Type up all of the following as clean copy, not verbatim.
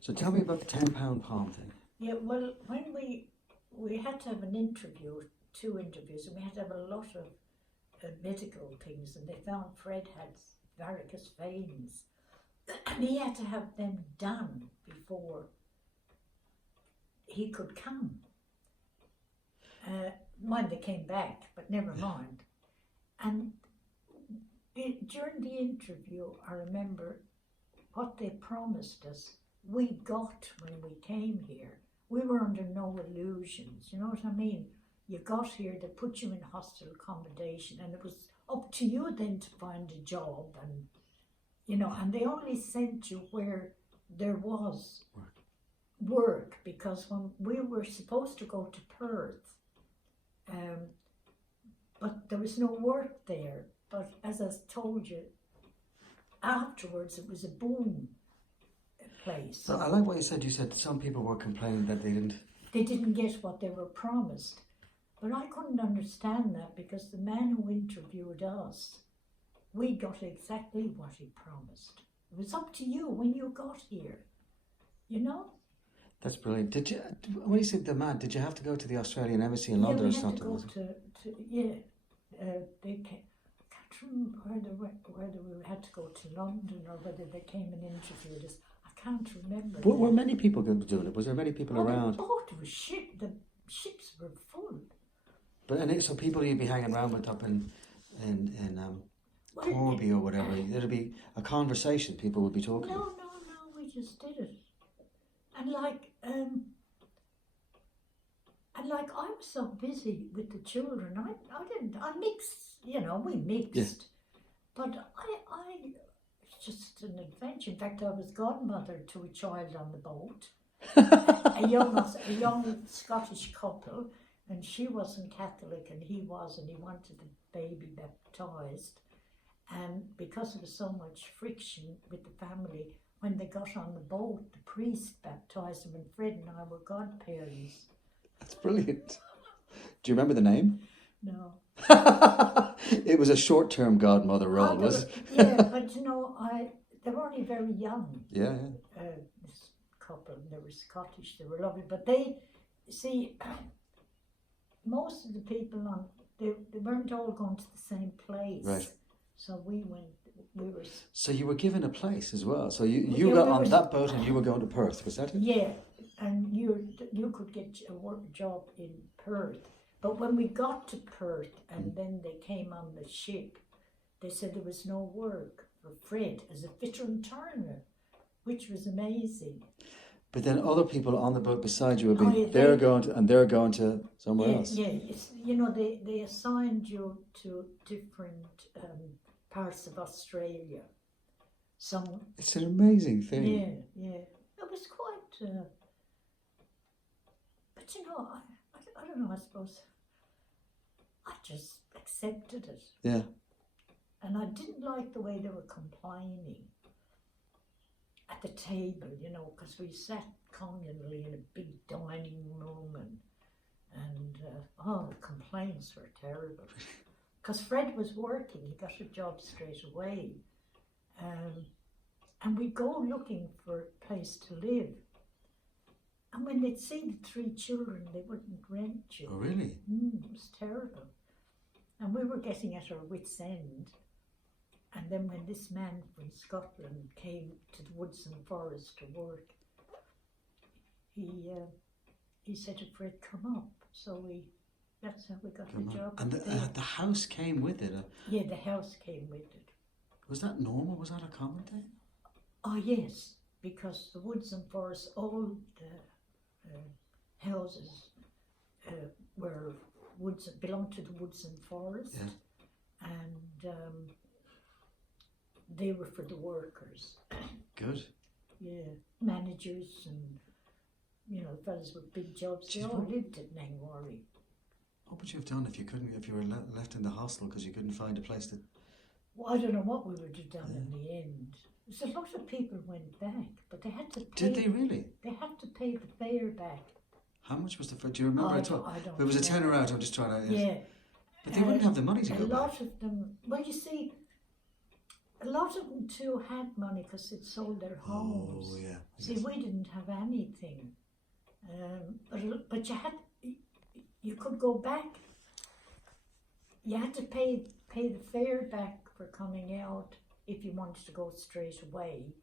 So tell me about the £10 palm thing. Yeah, well, when we had to have an interview, 2 interviews, and we had to have a lot of medical things, and they found Fred had varicose veins, and he had to have them done before he could come. Mind they came back, but never mind. And during the interview, I remember what they promised us. We got when we came here. We were under no illusions, you know what I mean? You got here, they put you in hostel accommodation, and it was up to you then to find a job, and you know, and they only sent you where there was work, because when we were supposed to go to Perth, but there was no work there. But as I told you, afterwards it was a boom place. So I like what you said. You said some people were complaining that they didn't get what they were promised. But I couldn't understand that, because the man who interviewed us, we got exactly what he promised. It was up to you when you got here, you know? That's brilliant. Did you, when you said the man, did you have to go to the Australian Embassy in London or something? They came, I can't remember whether we had to go to London or whether they came and interviewed us. I can't remember. But were many people doing it? Was there many people around? The boat was the ships were full. But so people you'd be hanging around with up in Corby or whatever, it'd be a conversation. People would be talking. No, we just did it. And I was so busy with the children, I mixed, you know, we mixed. Yeah. But it's just an adventure. In fact, I was godmother to a child on the boat, a young Scottish couple, and she wasn't Catholic and he was, and he wanted the baby baptised. And because there was so much friction with the family, when they got on the boat, the priest baptised them, and Fred and I were godparents. That's brilliant. Do you remember the name? No. It was a short-term godmother role, was it? Yeah, but you know, they were only very young. Yeah. This couple, and they were Scottish, they were lovely, but they, see, most of the people they weren't all going to the same place. Right. So we were... So you were given a place as well. So you got on that boat and you were going to Perth, was that it? Yeah, and you could get a work job in Perth. But when we got to Perth and then they came on the ship, they said there was no work for Fred as a fitter and turner, which was amazing. But then other people on the boat beside you would be, they're going to somewhere else. Yeah, it's, you know, they assigned you to different parts of Australia. It's an amazing thing. Yeah. It was quite... but you know, I don't know, I suppose I just accepted it. Yeah. And I didn't like the way they were complaining at the table, you know, because we sat communally in a big dining room, and the complaints were terrible. Because Fred was working, he got a job straight away. And we'd go looking for a place to live. And when they'd see the 3 children, they wouldn't rent you. Oh, really? It was terrible. And we were getting at our wits' end. And then when this man from Scotland came to the woods and forest to work, he said to Fred, come up. So that's how we got the job. And the house came with it? Yeah, the house came with it. Was that normal? Was that a common thing? Oh, yes, because the woods and forests, all the houses were woods, belonged to the woods and forest. Yeah. And they were for the workers. Good. Yeah, managers and, you know, fellas with big jobs, they all lived at Nangwarry. What would you have done if you were left in the hostel because you couldn't find a place to... Well, I don't know what we would have done in the end. There's a lot of people went back, but they had to pay... Did they really? They had to pay the fare back. How much was the fare? Do you remember? I don't. There was a tenner out, I'm just trying to... Yeah. But they wouldn't have the money to go back. A lot of them... Well, you see, a lot of them too had money because they'd sold their homes. Oh, yeah. See, Yes. we didn't have anything. But you could go back. You had to pay the fare back for coming out if you wanted to go straight away.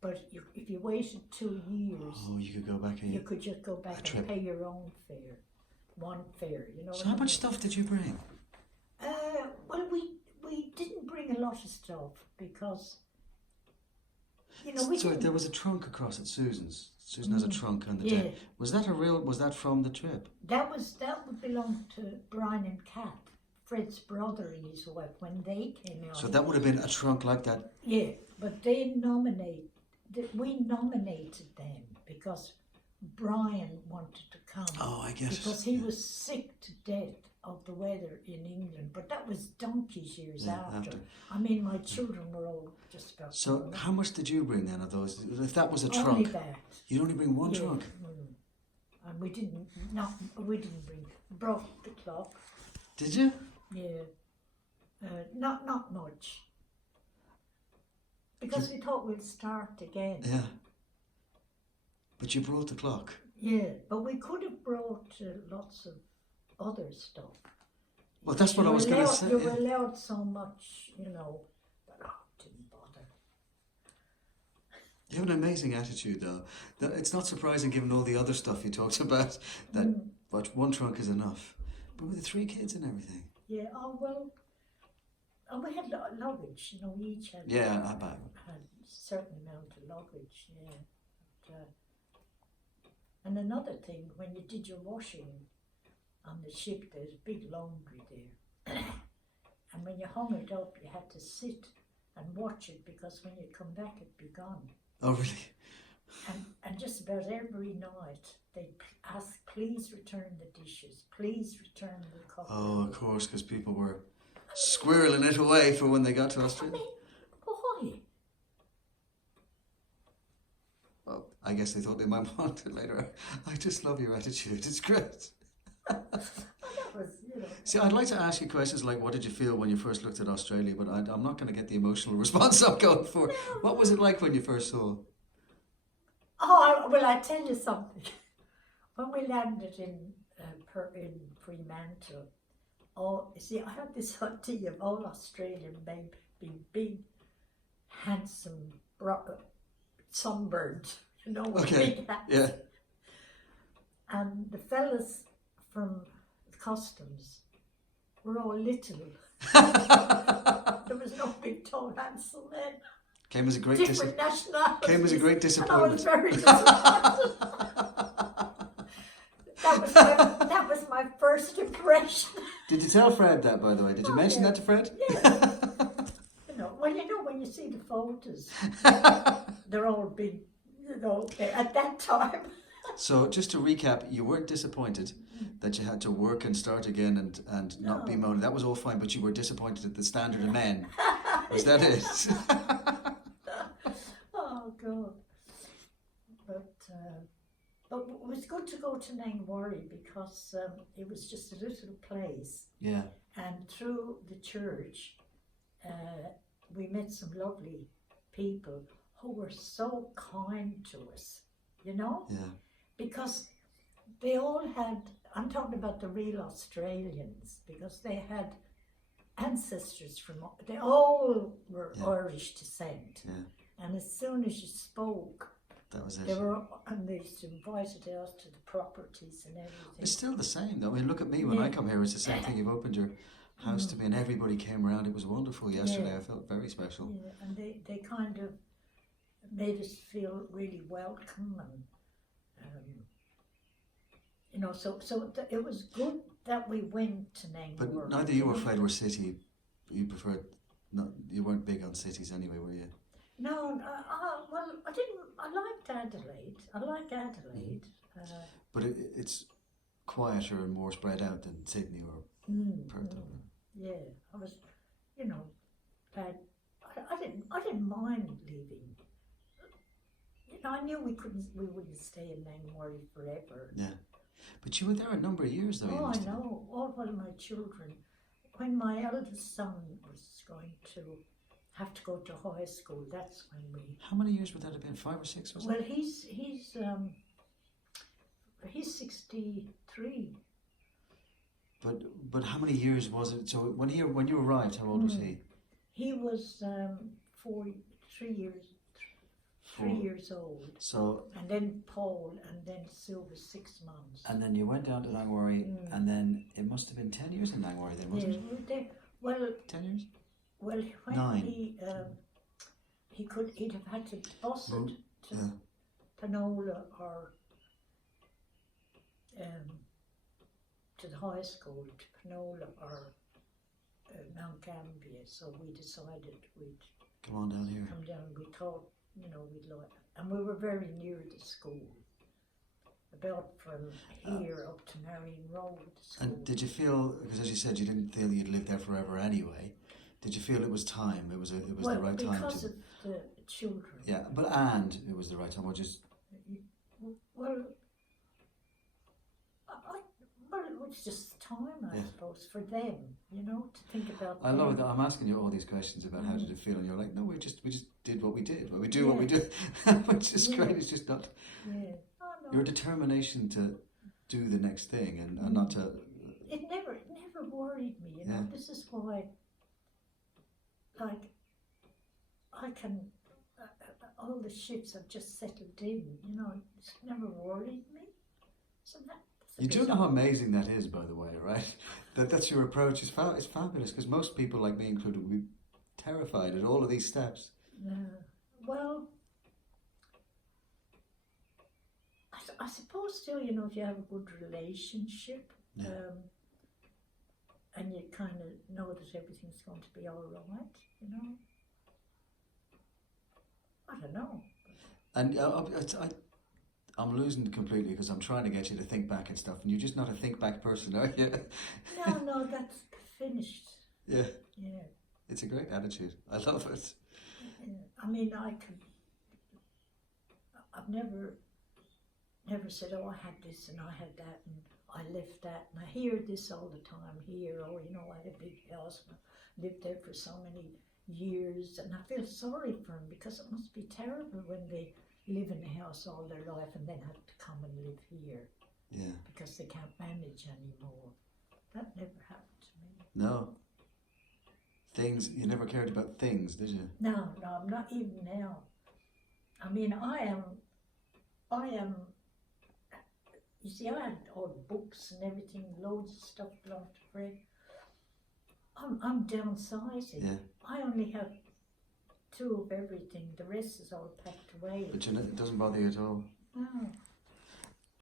But if you waited 2 years, Oh, you could go back you and... could just go back trip. and pay your own fare. One fare, you know. So what how I much mean? stuff did you bring? Well, we didn't bring a lot of stuff because, you know, we So didn't. there was a trunk across at Susan's. Susan has a trunk on the Yeah. deck. Was that from the trip? That would belong to Brian and Kat, Fred's brother and his wife, when they came out. So that would have been a trunk like that? Yeah, but we nominated them because Brian wanted to come. Oh, I guess. Because he was sick to death of the weather in England, but that was donkey's years Yeah, after. I mean, my children were all just about. So grown up. how much did you bring then of those? If that was a Only trunk, that. you'd only bring one Yeah. trunk? And we didn't bring. Brought the clock. Did you? Yeah. Not much. Because we thought we'd start again. Yeah. But you brought the clock. Yeah, but we could have brought lots of other stuff. Well, that's what I was going to say. You yeah. were allowed so much, you know, that I didn't bother. You have an amazing attitude, though. It's not surprising, given all the other stuff you talked about, that but one trunk is enough. But with the 3 kids and everything. Yeah, oh well. And we had luggage, you know, we each had, Yeah, I bet. had a certain amount of luggage, yeah. But, and another thing, when you did your washing on the ship, there's big laundry there. And when you hung it up, you had to sit and watch it because when you come back, it'd be gone. Oh, really? And just about every night, they'd ask, please return the dishes, please return the cup. Oh, of course, because people were squirreling it away for when they got to I Australia. mean, why? Well, I guess they thought they might want it later. I just love your attitude. It's great. That was, you know. See, I'd like to ask you questions like, what did you feel when you first looked at Australia? But I'm not going to get the emotional response I'm going for. What was it like when you first saw? Well, I tell you something. When we landed in Fremantle, I had this idea of all Australian men being big, handsome, sunburned, you know, with big hats. Yeah. And the fellas from customs were all little. There was no big, tall, handsome men. Came as a great Different nationalities. Came as a great disappointment. And I was very disappointed. that was my first impression. Did you tell Fred that, by the way? Did you mention that to Fred? Yeah. When you see the photos, they're all big, you know, at that time. So just to recap, you weren't disappointed that you had to work and start again and not be moaning. That was all fine, but you were disappointed at the standard of men. Was that it? Oh God! But it was good to go to Nangwarry because it was just a little place, Yeah. and through the church, we met some lovely people who were so kind to us. You know, Yeah. because they all had. I'm talking about the real Australians because they had ancestors from. They all were Irish descent. Yeah. And as soon as you spoke, That was it. they invited us to the properties and everything. It's still the same, though. I mean, look at me when I come here. It's the same thing. You've opened your house to me, and everybody came around. It was wonderful yesterday. Yeah. I felt very special. Yeah, and they kind of made us feel really welcome, and you know, so it was good that we went to Nangwarry. But neither you or Fred were city. You preferred. Not, you weren't big on cities anyway, were you? No, well, I didn't. I liked Adelaide. I like Adelaide. But it's quieter and more spread out than Sydney or Perth. Yeah, I was, you know, glad. I didn't mind leaving. You know, I knew we wouldn't stay in Nangwarry forever. Yeah, but you were there a number of years, though. Oh, I know. All of my children. When my eldest son was going to have to go to high school. That's when we. How many years would that have been? 5 or 6, was Well, it? he's 63. But how many years was it? So when you arrived, how old was he? He was 3 years. 3 years old. So. And then Paul, and then Sue was 6 months. And then you went down to Langwarry, and then it must have been 10 years in Langwarry then, wasn't it? We were there. Well, 10 years? Well, when 9. he'd have had to bus it to Panola or to the high school, to Panola or Mount Gambier. So we decided we'd come on down here. Come down. We thought, we'd like, and we were very near the school. About from here up to Marion Road. And did you feel, because as you said, you didn't feel you'd live there forever anyway, did you feel it was time? It was the right time because of the children. Yeah, it was the right time. Well, it was just time, I suppose, for them, to think about. I love that. I'm asking you all these questions about how did it feel, and you're like, no, we just did what we did. Well, we do what we do, which is great. It's just not. Yeah. Your determination to do the next thing and not to. It never worried me, This is why, like, I can. All the shifts have just settled in, It's never worried me. So you do know how amazing that is, by the way, right? That's your approach. It's fabulous, because most people, like me included, would be terrified at all of these steps. Well, I suppose still, if you have a good relationship, and you kind of know that everything's going to be all right, I don't know. And I'm losing it completely because I'm trying to get you to think back and stuff, and you're just not a think back person, are you? No, that's finished. Yeah. Yeah. It's a great attitude. I love it. Yeah. I mean, I've never said, oh, I had this and I had that and I left that, and I hear this all the time here. Oh, I had a big house and I lived there for so many years, and I feel sorry for them because it must be terrible when they live in a house all their life and then have to come and live here. Yeah. Because they can't manage anymore. That never happened to me. No. Things, you never cared about things, did you? No, I'm not even now. I mean, I am, you see, I had all the books and everything, loads of stuff belonged to Fred. I'm downsizing. Yeah. I only have 2 of everything. The rest is all packed away. But it doesn't bother you at all? No.